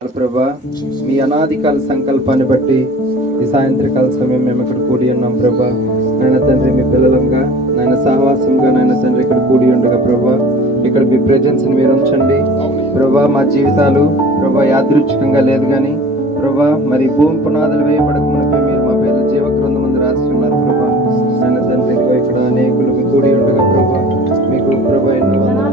ప్రభా, మీ అనాదికాల సంకల్పాన్ని బట్టి ఈ సాయంత్రకాల సమయం మేము ఇక్కడ కూడి ఉన్నాం ప్రభా. నాయన తండ్రి, మీ పిల్లలంగా నాయన సహవాసంగా నాయన తండ్రి ఇక్కడ కూడి ఉండగా ప్రభా, ఇక్కడ మీ ప్రెజెన్స్ని మీరు ఉంచండి ప్రభా. మా జీవితాలు ప్రభా యాదృచ్ఛికంగా లేదు కానీ ప్రభా, మరి భూమి పునాదులు వేయబడక మునిపే మీరు మా పేరు జీవ గ్రంథం ముందు రాసి ఉన్నారు ప్రభా. నాయన తండ్రి, ఇక్కడ అనేకులు మీ కూడి ఉండగా ప్రభా, మీకు ప్రభా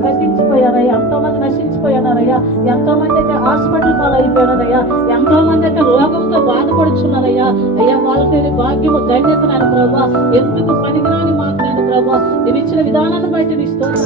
నశించిపోయారయ్యా, ఎంతో మంది నశించిపోయారయ్యా, ఎంతో మంది అయితే హాస్పిటల్ పాలైపోయారయ్యా, ఎంతో మంది అయితే రోగంతో బాధపడుచున్నారయ్యా. అయ్యా, వాళ్ళకి భాగ్యము ధన్యతనైన ప్రభా, ఎందుకు పనికిరాని మాట్లాడిన ప్రభా, నేను ఇచ్చిన విధానాన్ని బట్టి ఇస్తాను.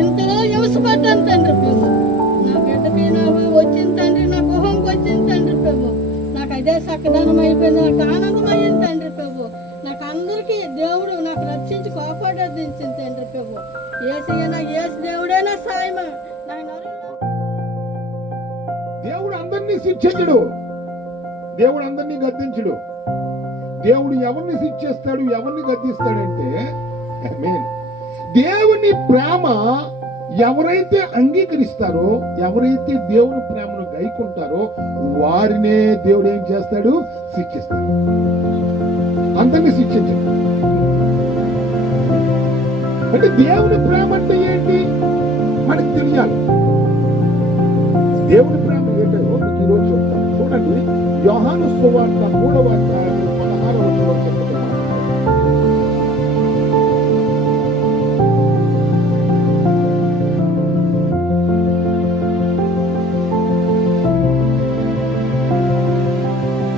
ఎంతలో యువసపడ్డాను తండ్రి ప్రభు, నా బిడ్డకి వచ్చిన తండ్రి, నా గుహంకి వచ్చిన తండ్రి ప్రభు, నాకు అదే సకదానం అయిపోయింది, నాకు ఆనందం అయ్యింది తండ్రి ప్రభు. నాకు అందరికీ దేవుడు నాకు రక్షించి కాపాడించింది తండ్రి ప్రభు. ఏసైనా ఏసు దేవుడైనా సాయమా. దేవుడు అందరినీ శిక్షించడు, దేవుడు అందరినీ గద్దించడు. దేవుడు ఎవరిని శిక్షిస్తాడు, ఎవరిని గద్దిస్తాడంటే దేవుని ప్రేమ ఎవరైతే అంగీకరిస్తారో, ఎవరైతే దేవుని ప్రేమను గైకుంటారో వారినే దేవుడు ఏం చేస్తాడు, శిక్షిస్తాడు. అందరినీ శిక్షించడు. అంటే దేవుని ప్రేమ అంటే ఏంటి మనకు తెలియాలి. దేవుని ప్రేమ ఏంటో మీకు ఈరోజు చెప్తాను. చూడండి, యోహాను సువార్త 3వ అధ్యాయం